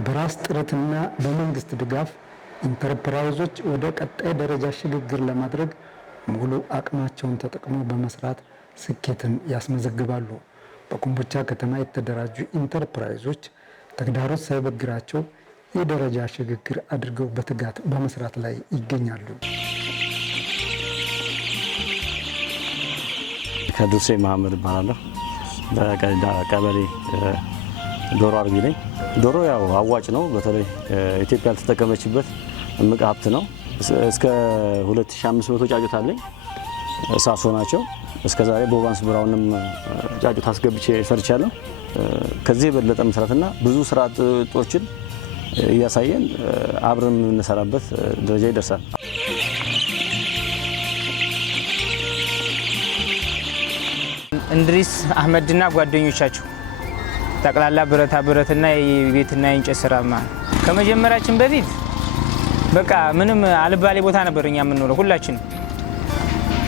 በራስ ጥረትና በመንግስት ድጋፍ ኢንተርፕራይዞች ወደ ቀጣይ ደረጃ ሽግግር ለማድረግ ሙሉ አቅማቸውን ተጠቅመው በመስራት ስኬትን ያስመዘግባሉ። በኮምቦልቻ ከተማ የተደራጁ ኢንተርፕራይዞች ተግዳሮት ሳይበግራቸው የደረጃ ሽግግር አድርገው በትጋት በመስራት ላይ ይገኛሉ። ከዱሴ መሐመድ እባላለሁ። በቀበሌ ዶሮ አርቢ ነኝ። ዶሮ ያው አዋጭ ነው። በተለይ ኢትዮጵያ ያልተጠቀመችበት እምቅ ሀብት ነው። እስከ 2500 ጫጩት አለኝ። ሳሶ ናቸው። እስከ ዛሬ በኦቫንስ ብራውንም ጫጩት አስገብቼ ሰርቻለሁ። ከዚህ የበለጠ መስራትና ብዙ ስራ አጦችን እያሳየን አብረን የምንሰራበት ደረጃ ይደርሳል። እንድሪስ አህመድና ጓደኞቻቸው ጠቅላላ ብረታ ብረትና የቤትና የእንጨት ስራ ከመጀመራችን በፊት በቃ ምንም አልባሌ ቦታ ነበር እኛ የምንኖረው ሁላችን።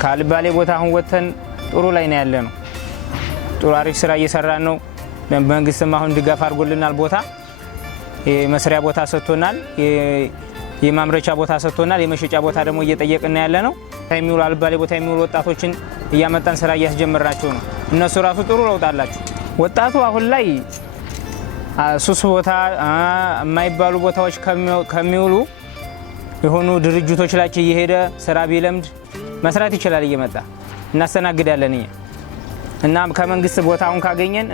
ካልባሌ ቦታ አሁን ወተን ጥሩ ላይ ነው ያለ ነው። ጥሩ አሪፍ ስራ እየሰራን ነው። መንግስትም አሁን ድጋፍ አድርጎልናል። ቦታ የመስሪያ ቦታ ሰጥቶናል። የማምረቻ ቦታ ሰጥቶናል። የመሸጫ ቦታ ደግሞ እየጠየቅን ያለ ነው። የሚውሉ አልባሌ ቦታ የሚውሉ ወጣቶችን እያመጣን ስራ እያስጀመርናቸው ነው። እነሱ ራሱ ጥሩ ለውጥ አላቸው። ወጣቱ አሁን ላይ ሱስ ቦታ የማይባሉ ቦታዎች ከሚውሉ የሆኑ ድርጅቶች ላይ እየሄደ ስራ ቢለምድ መስራት ይችላል። እየመጣ እናስተናግዳለን እና ከመንግስት ቦታውን ካገኘን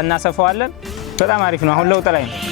እናሰፋዋለን። በጣም አሪፍ ነው። አሁን ለውጥ ላይ ነው።